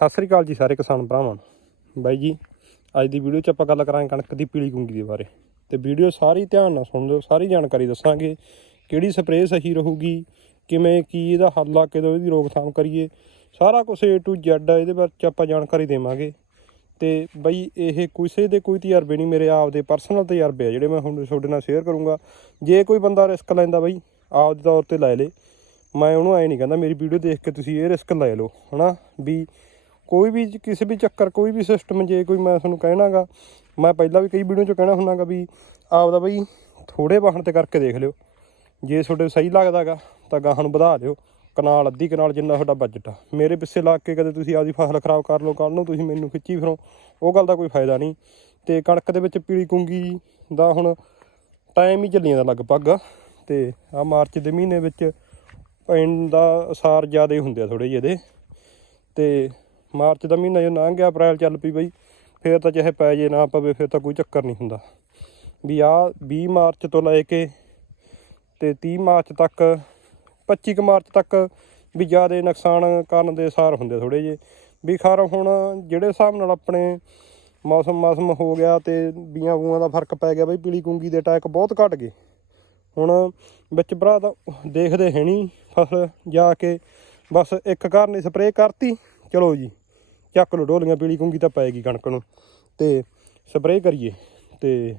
ਸਤਿ ਸ੍ਰੀ ਅਕਾਲ ਜੀ ਸਾਰੇ ਕਿਸਾਨ ਭਰਾਵਾਂ ਨੂੰ। ਬਾਈ ਜੀ, ਅੱਜ ਦੀ ਵੀਡੀਓ 'ਚ ਆਪਾਂ ਗੱਲ ਕਰਾਂਗੇ ਕਣਕ ਦੀ ਪੀਲੀ ਕੁੰਗੀ ਦੇ ਬਾਰੇ। ਤੇ ਵੀਡੀਓ ਸਾਰੀ ਧਿਆਨ ਨਾਲ ਸੁਣ ਲਿਓ, ਸਾਰੀ ਜਾਣਕਾਰੀ ਦੱਸਾਂਗੇ ਕਿਹੜੀ ਸਪਰੇਅ ਸਹੀ ਰਹੂਗੀ, ਕਿਵੇਂ, ਕੀ ਇਹਦਾ ਹੱਲ ਆ, ਕਿਦੋਂ ਇਹਦੀ ਰੋਕਥਾਮ ਕਰੀਏ। ਸਾਰਾ ਕੁਝ A to Z ਇਹਦੇ ਬਾਰੇ 'ਚ ਆਪਾਂ ਜਾਣਕਾਰੀ ਦੇਵਾਂਗੇ। ਤੇ ਬਈ, ਇਹ ਕਿਸੇ ਦੇ ਕੋਈ ਤਜਰਬੇ ਨਹੀਂ, ਮੇਰੇ ਆਪ ਦੇ ਪਰਸਨਲ ਤਜਰਬੇ ਆ ਜਿਹੜੇ ਮੈਂ ਹੁਣ ਤੁਹਾਡੇ ਨਾਲ ਸ਼ੇਅਰ ਕਰੂੰਗਾ। ਜੇ ਕੋਈ ਬੰਦਾ ਰਿਸਕ ਲੈਂਦਾ ਬਈ ਆਪ ਦੇ ਤੌਰ ਤੇ ਲੈ ਲੇ। ਮੈਂ ਉਹਨੂੰ ਐ ਨਹੀਂ ਕਹਿੰਦਾ, ਮੇਰੀ ਵੀਡੀਓ ਦੇਖ ਕੇ ਤੁਸੀਂ ਇਹ ਰਿਸਕ ਲੈ ਲਓ, ਹਨਾ? ਵੀ ਕੋਈ ਵੀ ਕਿਸੇ ਵੀ ਚੱਕਰ, ਕੋਈ ਵੀ ਸਿਸਟਮ ਜੇ ਕੋਈ ਮੈਂ ਤੁਹਾਨੂੰ ਕਹਿਣਾਗਾ, ਮੈਂ ਪਹਿਲਾਂ ਵੀ ਕਈ ਵੀਡੀਓ 'ਚ ਕਹਿਣਾ ਹੁੰਨਾਗਾ ਵੀ ਆਪਦਾ ਬਈ ਥੋੜੇ ਵਾਹਣ ਤੇ ਕਰਕੇ ਦੇਖ ਲਿਓ। ਜੇ ਤੁਹਾਡੇ ਸਹੀ ਲੱਗਦਾਗਾ ਤਾਂ ਗਾਹਾਂ ਨੂੰ ਵਧਾ ਦਿਓ। ਕਨਾਲ, ਅੱਧੀ ਕਨਾਲ ਜਿੰਨਾ ਤੁਹਾਡਾ ਬਜਟ ਆ। ਮੇਰੇ ਪਿੱਛੇ ਲਾ ਕੇ ਕਦੇ ਤੁਸੀਂ ਆਪਦੀ ਫਸਲ ਖਰਾਬ ਕਰ ਲਓ ਕੱਲ ਨੂੰ ਤੁਸੀਂ ਮੈਨੂੰ ਖਿੱਚੀ ਫਿਰੋ, ਉਹ ਗੱਲ ਦਾ ਕੋਈ ਫਾਇਦਾ ਨਹੀਂ। ਤੇ ਕਣਕ ਦੇ ਵਿੱਚ ਪੀਲੀ ਕੁੰਗੀ ਦਾ ਹੁਣ ਟਾਈਮ ਹੀ ਚੱਲੀਆਂ ਦਾ ਲਗਭਗ। ਤੇ ਆ ਮਾਰਚ ਦੇ ਮਹੀਨੇ ਵਿੱਚ ਪੈਣ ਦਾ ਅਸਾਰ ਜ਼ਿਆਦਾ ਹੁੰਦੇ ਆ ਥੋੜੇ ਜਿਹੇ ਇਹਦੇ। ਤੇ ਮਾਰਚ ਦਾ ਮਹੀਨਾ ਜੇ ਲੰਘ ਗਿਆ, ਅਪ੍ਰੈਲ ਚੱਲ ਪਈ ਬਈ। ਫਿਰ ਤਾਂ ਚਾਹੇ ਪੈ ਜੇ ਨਾ ਪਵੇ, ਫਿਰ ਤਾਂ ਕੋਈ ਚੱਕਰ ਨਹੀਂ ਹੁੰਦਾ। ਵੀ ਆ 20 ਮਾਰਚ ਤੋਂ ਲੈ ਕੇ ਤੇ 30 ਮਾਰਚ ਤੱਕ 25 ਕੁ ਮਾਰਚ ਤੱਕ ਵੀ ਜ਼ਿਆਦਾ ਨੁਕਸਾਨ ਕਰਨ ਦੇ ਅਸਾਰ ਹੁੰਦੇ ਥੋੜੇ ਜਿਹੇ। ਵੀ ਖਰ ਹੁਣ ਜਿਹੜੇ ਹਿਸਾਬ ਨਾਲ ਆਪਣੇ ਮੌਸਮ, ਮਾਸਮ ਹੋ ਗਿਆ ਤੇ ਬੀਆਂ ਬੂਆਂ ਦਾ ਫ਼ਰਕ ਪੈ ਗਿਆ ਬਈ, ਪੀਲੀ ਕੁੰਗੀ ਦੇ ਅਟੈਕ ਬਹੁਤ ਘਟ ਗਏ। ਹੁਣ ਵਿੱਚ ਭਰਾ ਤਾਂ ਦੇਖਦੇ ਹੈ ਨਹੀਂ ਫਸਲ ਜਾ ਕੇ, ਬਸ ਇੱਕ ਘਰ ਨੇ ਸਪਰੇਅ ਕਰਤੀ। ਚਲੋ ਜੀ, ਚੱਕ ਲੋ ਢੋਲੀਆਂ ਪੀਲੀ ਕੁੰਗੀ ਤਾਂ ਪਏਗੀ ਕਣਕ ਨੂੰ। ਤੇ ਸਪਰੇਅ ਕਰੀਏ। ਤੇ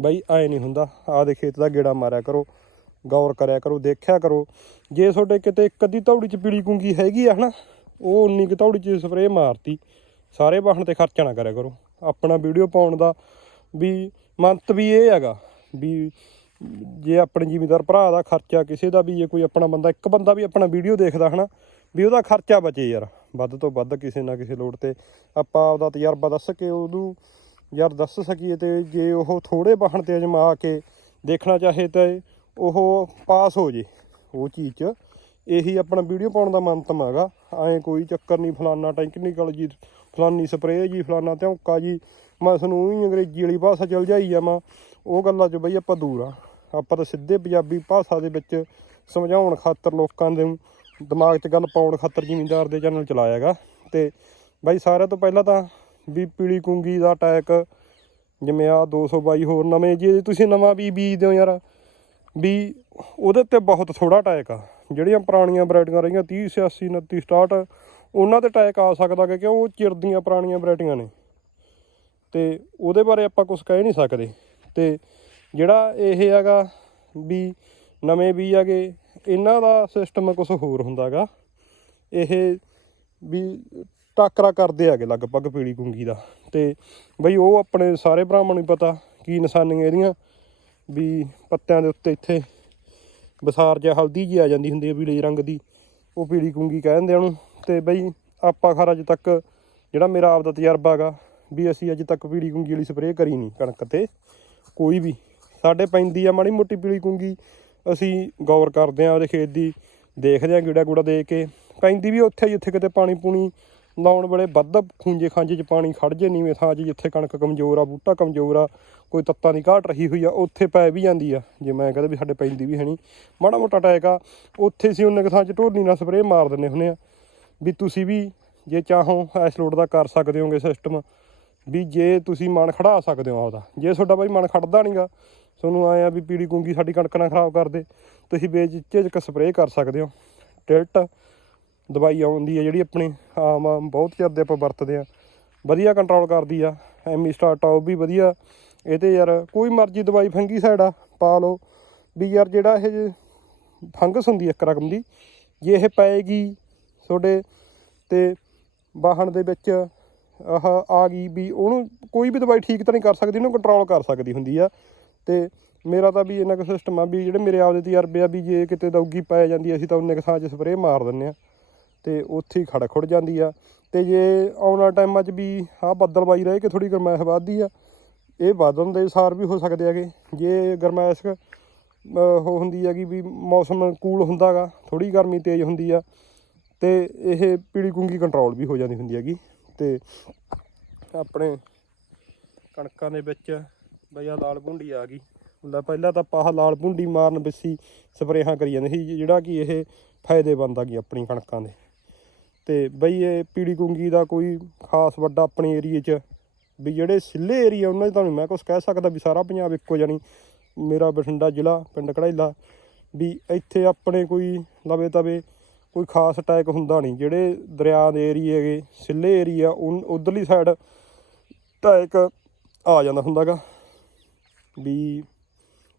ਬਾਈ ਐ ਨਹੀਂ ਹੁੰਦਾ ਆਦੇ ਖੇਤ ਦਾ ਗੇੜਾ ਮਾਰਿਆ ਕਰੋ, ਗੌਰ ਕਰਿਆ ਕਰੋ, ਦੇਖਿਆ ਕਰੋ। ਜੇ ਤੁਹਾਡੇ ਕਿਤੇ ਇੱਕ ਅੱਧੀ ਧੌੜੀ ਚ ਪੀਲੀ ਕੁੰਗੀ ਹੈਗੀ ਆ, ਹਨਾ, ਉਹ ਉਨੀ ਕੁ ਤੌੜੀ ਚ ਸਪਰੇਅ ਮਾਰਤੀ, ਸਾਰੇ ਵਾਹਣ ਤੇ ਖਰਚਾ ਨਾ ਕਰਿਆ ਕਰੋ। ਆਪਣਾ ਵੀਡੀਓ ਪਾਉਣ ਦਾ ਵੀ ਮੰਤ ਵੀ ਇਹ ਹੈਗਾ ਵੀ ਜੇ ਆਪਣੇ ਜ਼ਿਮੀਦਾਰ ਭਰਾ ਦਾ ਖਰਚਾ ਕਿਸੇ ਦਾ ਵੀ, ਜੇ ਕੋਈ ਆਪਣਾ ਬੰਦਾ, ਇੱਕ ਬੰਦਾ ਵੀ ਆਪਣਾ ਵੀਡੀਓ ਦੇਖਦਾ, ਹਨਾ ਵੀ ਉਹਦਾ ਖਰਚਾ ਬਚੇ ਯਾਰ, ਵੱਧ ਤੋਂ ਵੱਧ ਕਿਸੇ ਨਾ ਕਿਸੇ ਲੋੜ ਤੇ। ਆਪਾਂ ਆਪਦਾ ਤਜਰਬਾ ਦੱਸ ਕੇ ਉਹਨੂੰ ਯਾਰ ਦੱਸ ਸਕੀਏ ਤੇ ਜੇ ਉਹ ਥੋੜੇ ਵਾਹਣ ਤੇ ਅਜਮਾ ਕੇ ਦੇਖਣਾ ਚਾਹੇ ਤਾਂ ਉਹ ਪਾਸ ਹੋ ਜੇ ਉਹ ਚੀਜ਼ 'ਚ। ਇਹੀ ਆਪਣਾ ਵੀਡੀਓ ਪਾਉਣ ਦਾ ਮੰਤਮ ਹੈਗਾ। ਐਂ ਕੋਈ ਚੱਕਰ ਨਹੀਂ, ਫਲਾਨਾ ਟੈਕਨੀਕਲ ਜੀ, ਫਲਾਨੀ ਸਪਰੇਅ ਜੀ, ਫਲਾਨਾ ਧੌਂਕਾ ਜੀ। ਮੈਂ ਤੁਹਾਨੂੰ ਉਹੀ ਅੰਗਰੇਜ਼ੀ ਵਾਲੀ ਭਾਸ਼ਾ ਚਲ ਜਾਈ ਜਾਵਾਂ। ਉਹ ਗੱਲਾਂ 'ਚ ਬਈ ਆਪਾਂ ਦੂਰ ਆ। ਆਪਾਂ ਤਾਂ ਸਿੱਧੇ ਪੰਜਾਬੀ ਭਾਸ਼ਾ ਦੇ ਵਿੱਚ ਸਮਝਾਉਣ ਖਾਤਰ ਲੋਕਾਂ ਦੇ ਦਿਮਾਗ 'ਚ ਗੱਲ ਪਾਉਣ ਖਾਤਰ ਜ਼ਿਮੀਂਦਾਰ ਦੇ ਚੈਨਲ ਚਲਾਇਆਗਾ। ਤੇ ਬਾਈ ਸਾਰਿਆਂ ਤੋਂ ਪਹਿਲਾਂ ਤਾਂ ਵੀ ਪੀਲੀ ਕੁੰਗੀ ਦਾ ਅਟੈਕ ਜਿਵੇਂ ਆ 222 ਹੋਰ ਨਵੇਂ ਜੇ ਤੁਸੀਂ ਨਵਾਂ ਵੀ ਬੀਜਦੇ ਹੋ ਯਾਰ, ਵੀ ਉਹਦੇ ਤੇ ਬਹੁਤ ਥੋੜਾ ਅਟੈਕ ਆ। ਜਿਹੜੀਆਂ ਪੁਰਾਣੀਆਂ ਵੈਰਾਈਟੀਆਂ ਰਹੀਆਂ 30 86 29 ਸਟਾਰਟ ਉਹਨਾਂ ਤੇ ਅਟੈਕ ਆ ਸਕਦਾ ਕਿ ਕਿਉਂ? ਉਹ ਚਿਰਦੀਆਂ ਪੁਰਾਣੀਆਂ ਵੈਰਾਈਟੀਆਂ ਨੇ। ਤੇ ਉਹਦੇ ਬਾਰੇ ਆਪਾਂ ਕੁਝ ਕਹਿ ਨਹੀਂ ਸਕਦੇ। ਤੇ ਜਿਹੜਾ ਇਹ ਹੈਗਾ ਵੀ ਨਵੇਂ ਬੀਜ ਹੈਗੇ ਇਹਨਾਂ ਦਾ ਸਿਸਟਮ ਕੁਝ ਹੋਰ ਹੁੰਦਾਗਾ। ਇਹ ਵੀ ਟਾਕਰਾ ਕਰਦੇ ਹੈਗੇ ਲਗਭਗ ਪੀਲੀ ਕੁੰਗੀ ਦਾ। ਤੇ ਬਈ ਉਹ ਆਪਣੇ ਸਾਰੇ ਭਰਾਵਾਂ ਨੂੰ ਪਤਾ ਕੀ ਨਿਸ਼ਾਨੀਆਂ ਇਹਦੀਆਂ, ਵੀ ਪੱਤਿਆਂ ਦੇ ਉੱਤੇ ਇੱਥੇ ਬਸਾਰ ਜਾਂ ਹਲਦੀ ਜੀ ਆ ਜਾਂਦੀ ਹੁੰਦੀ ਹੈ ਪੀਲੇ ਰੰਗ ਦੀ, ਉਹ ਪੀਲੀ ਕੁੰਗੀ ਕਹਿ ਦਿੰਦੇ ਉਹਨੂੰ। ਤੇ ਬਈ ਆਪਾਂ ਖਰ ਅਜੇ ਤੱਕ ਜਿਹੜਾ ਮੇਰਾ ਆਪ ਦਾ ਤਜਰਬਾ ਹੈਗਾ, ਵੀ ਅਸੀਂ ਅਜੇ ਤੱਕ ਪੀੜੀ ਕੁੰਗੀ ਵਾਲੀ ਸਪਰੇਅ ਕਰੀ ਨਹੀਂ ਕਣਕ ਤੇ, ਕੋਈ ਵੀ। ਸਾਡੇ ਪੈਂਦੀ ਆ ਮਾੜੀ ਮੋਟੀ ਪੀਲੀ ਕੁੰਗੀ ਅਸੀਂ ਗੌਰ ਕਰਦੇ ਹਾਂ, ਉਹਦੇ ਖੇਤ ਦੀ ਦੇਖਦੇ ਹਾਂ ਗੀੜਾ ਗੂੜਾ ਦੇ ਕੇ। ਪੈਂਦੀ ਵੀ ਉੱਥੇ ਜਿੱਥੇ ਕਿਤੇ ਪਾਣੀ ਪੂਣੀ ਲਾਉਣ ਵੇਲੇ ਵੱਧ ਖੂੰਜੇ ਖਾਂਜੇ 'ਚ ਪਾਣੀ ਖੜ ਜੇ, ਨੀਵੇਂ ਥਾਂ 'ਚ ਜਿੱਥੇ ਕਣਕ ਕਮਜ਼ੋਰ ਆ, ਬੂਟਾ ਕਮਜ਼ੋਰ ਆ, ਕੋਈ ਤੱਤਾਂ ਦੀ ਘਾਟ ਰਹੀ ਹੋਈ ਆ, ਉੱਥੇ ਪੈ ਵੀ ਜਾਂਦੀ ਆ। ਜੇ ਮੈਂ ਕਹਿੰਦਾ ਵੀ ਸਾਡੇ ਪੈਂਦੀ ਵੀ ਹੈ ਨਹੀਂ ਮਾੜਾ ਮੋਟਾ ਅਟੈਕ ਆ, ਉੱਥੇ ਸੀ ਉਹਨੇ ਥਾਂ 'ਚ ਢੋਲੀ ਨਾਲ ਸਪਰੇਅ ਮਾਰ ਦਿੰਦੇ ਹੁੰਦੇ ਆ। ਵੀ ਤੁਸੀਂ ਵੀ ਜੇ ਚਾਹੋ ਐਸ ਲੋਡ ਦਾ ਕਰ ਸਕਦੇ ਹੋਗੇ ਸਿਸਟਮ ਵੀ ਜੇ ਤੁਸੀਂ ਮਨ ਖੜਾ ਸਕਦੇ ਹੋ ਆਪਦਾ। ਜੇ ਤੁਹਾਡਾ ਬਾਈ ਮਨ ਖੜਦਾ ਨਹੀਂਗਾ ਤੁਹਾਨੂੰ ਆਏ ਆ ਵੀ ਪੀੜੀ ਗੁੰਗੀ ਸਾਡੀ ਕਣਕ ਨਾ ਖਰਾਬ ਕਰ ਦੇ। ਤੁਸੀਂ ਬੇਝਿਜਕ ਸਪਰੇਅ ਕਰ ਸਕਦੇ ਹੋ। ਟਿਲਟ ਦਵਾਈ ਆਉਂਦੀ ਹੈ ਜਿਹੜੀ ਆਪਣੇ। ਆਮ ਆਮ ਬਹੁਤ ਚਿਰ ਦੇ ਆਪਾਂ ਵਰਤਦੇ ਆ। ਵਧੀਆ ਕੰਟਰੋਲ ਕਰਦੀ ਆ। ਐਮੀ ਸਟਾਰ ਟੌਪ ਵੀ ਵਧੀਆ। ਇਹ ਤੇ ਯਾਰ ਕੋਈ ਮਰਜ਼ੀ ਦਵਾਈ ਫੰਗੀਸਾਈਡ ਆ, ਪਾ ਲਓ। ਵੀ ਯਾਰ ਜਿਹੜਾ ਇਹ ਫੰਗਸ ਹੁੰਦੀ ਇੱਕ ਰਕਮ ਦੀ, ਜੇ ਇਹ ਪਏਗੀ ਤੁਹਾਡੇ ਤੇ ਵਾਹਣ ਦੇ ਵਿੱਚ ਆਹ ਆ ਗਈ ਵੀ ਉਹਨੂੰ ਕੋਈ ਵੀ ਦਵਾਈ ਠੀਕ ਤਾਂ ਨਹੀਂ ਕਰ ਸਕਦੀ, ਉਹਨੂੰ ਕੰਟਰੋਲ ਕਰ ਸਕਦੀ ਹੁੰਦੀ ਆ। ਤੇ ਮੇਰਾ ਤਾਂ ਵੀ ਇੰਨਾ ਕੁ ਸਿਸਟਮ ਆ ਵੀ ਜਿਹੜੇ ਮੇਰੇ ਆਪਦੇ ਤਜਰਬੇ ਆ ਵੀ ਜੇ ਕਿਤੇ ਦੌਗੀ ਪੈ ਜਾਂਦੀ ਅਸੀਂ ਤਾਂ ਉਹਨੇ ਕੁ ਥਾਂ 'ਚ ਸਪਰੇਅ ਮਾਰ ਦਿੰਨੇ ਆ ਤੇ ਉੱਥੇ ਹੀ ਖੜ ਖੁੜ ਜਾਂਦੀ ਆ। ਤੇ ਜੇ ਆਉਣ ਵਾਲੇ ਟਾਈਮਾਂ 'ਚ ਵੀ ਆਹ ਬੱਦਲਬਾਈ ਰਹੇ ਕਿ ਥੋੜੀ ਗਰਮੈਸ਼ ਵੱਧਦੀ ਆ ਇਹ ਵਧਣ ਦੇ ਸਾਰ ਵੀ ਹੋ ਸਕਦੇ ਹੈਗੇ। ਜੇ ਗਰਮੈਸ਼ ਅਹ, ਉਹ ਹੁੰਦੀ ਹੈਗੀ ਵੀ ਮੌਸਮ ਕੂਲ ਹੁੰਦਾਗਾ ਥੋੜੀ ਗਰਮੀ ਤੇਜ਼ ਹੁੰਦੀ ਆ ਤੇ ਇਹ ਪੀੜੀ ਕੁੰਗੀ ਕੰਟਰੋਲ ਵੀ ਹੋ ਜਾਂਦੀ ਹੁੰਦੀ ਹੈਗੀ। ਤੇ ਆਪਣੇ ਕਣਕਾਂ ਦੇ ਵਿੱਚ ਬਈਆ ਲਾਲ ਭੁੰਡੀ ਆ ਗਈ। ਲੈ ਪਹਿਲਾਂ ਤਾਂ ਪਾਹ ਲਾਲ ਭੁੰਡੀ ਮਾਰਨ ਬਿੱਸੀ ਸਪਰੇਹਾਂ ਕਰੀ ਜਾਂਦੇ ਸੀ, ਜਿਹੜਾ ਕਿ ਇਹ ਫਾਇਦੇਮੰਦ ਆ ਗਈ ਆਪਣੀ ਕਣਕਾਂ ਦੇ। ਤੇ ਬਈ ਇਹ ਪੀੜੀ ਕੁੰਗੀ ਦਾ ਕੋਈ ਖਾਸ ਵੱਡਾ ਆਪਣੇ ਏਰੀਏ 'ਚ ਵੀ ਜਿਹੜੇ ਸਿੱਲੇ ਏਰੀਆ ਉਹਨਾਂ 'ਚ ਤੁਹਾਨੂੰ ਮੈਂ ਕੁਝ ਕਹਿ ਸਕਦਾ ਵੀ ਸਾਰਾ ਪੰਜਾਬ ਇੱਕੋ ਜਾਣੀ। ਮੇਰਾ ਬਠਿੰਡਾ ਜ਼ਿਲ੍ਹਾ, ਪਿੰਡ ਕੜਾਈਲਾ, ਵੀ ਇੱਥੇ ਆਪਣੇ ਕੋਈ ਲਵੇ ਤਵੇ ਕੋਈ ਖਾਸ ਅਟੈਕ ਹੁੰਦਾ ਨਹੀਂ। ਜਿਹੜੇ ਦਰਿਆ ਦੇ ਏਰੀਏ ਹੈਗੇ, ਸਿੱਲੇ ਏਰੀਆ ਉਧਰਲੀ ਸਾਈਡ ਟੈਕ ਆ ਜਾਂਦਾ ਹੁੰਦਾਗਾ। ਵੀ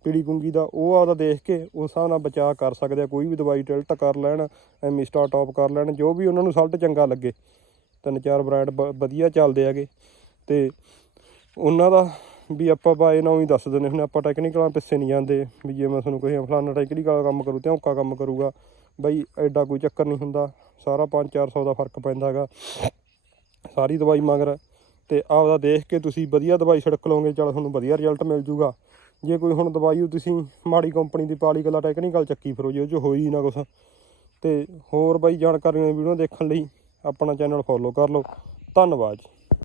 ਪੀੜੀ ਕੁੰਗੀ ਦਾ ਉਹ ਆਪਦਾ ਦੇਖ ਕੇ ਉਸ ਹਿਸਾਬ ਨਾਲ ਬਚਾਅ ਕਰ ਸਕਦੇ ਆ, ਕੋਈ ਵੀ ਦਵਾਈ ਟਿਲਟ ਕਰ ਲੈਣ ਐਮੀ ਸਟਾਰ ਟੌਪ ਕਰ ਲੈਣ, ਜੋ ਵੀ ਉਹਨਾਂ ਨੂੰ ਸਲਟ ਚੰਗਾ ਲੱਗੇ। ਤਿੰਨ ਚਾਰ ਬ੍ਰਾਂਡ ਵਧੀਆ ਚੱਲਦੇ ਹੈਗੇ। ਤੇ ਉਹਨਾਂ ਦਾ ਵੀ ਆਪਾਂ ਬਾਏ ਨਾਲ ਹੀ ਦੱਸ ਦਿੰਦੇ ਹੁਣ ਆਪਾਂ ਟੈਕਨੀਕਲਾਂ ਪਿੱਛੇ ਨਹੀਂ ਜਾਂਦੇ ਵੀ ਜੇ ਮੈਂ ਤੁਹਾਨੂੰ ਕਹੇ ਫਲਾਣਾ ਟੈਕਨੀਕਲ ਕੰਮ ਕਰੂ ਤੇ ਔਕਾ ਕੰਮ ਕਰੂਗਾ। ਬਈ ਐਡਾ ਕੋਈ ਚੱਕਰ ਨਹੀਂ ਹੁੰਦਾ, ਸਾਰਾ 5-400 ਦਾ ਫ਼ਰਕ ਪੈਂਦਾ ਹੈਗਾ। ਸਾਰੀ ਦਵਾਈ ਮਗਰ ਤੇ ਆਪਦਾ ਦੇਖ ਕੇ ਤੁਸੀਂ ਵਧੀਆ ਦਵਾਈ ਛਿੜਕ ਲਓਗੇ, ਚਲ ਤੁਹਾਨੂੰ ਵਧੀਆ ਰਿਜ਼ਲਟ ਮਿਲ ਜੂਗਾ। ਜੇ ਕੋਈ ਹੁਣ ਦਵਾਈ ਤੁਸੀਂ ਮਾੜੀ ਕੰਪਨੀ ਦੀ ਪਾਲੀ ਗੱਲਾ ਟੈਕਨੀਕਲ ਚੱਕੀ ਫਿਰੋ ਜੇ, ਉਹ 'ਚ ਹੋਈ ਨਾ ਕੁਛ। ਤੇ ਹੋਰ ਬਾਈ ਜਾਣਕਾਰੀਆਂ ਵੀਡੀਓ ਦੇਖਣ ਲਈ ਆਪਣਾ ਚੈਨਲ ਫੋਲੋ ਕਰ ਲਓ। ਧੰਨਵਾਦ ਜੀ।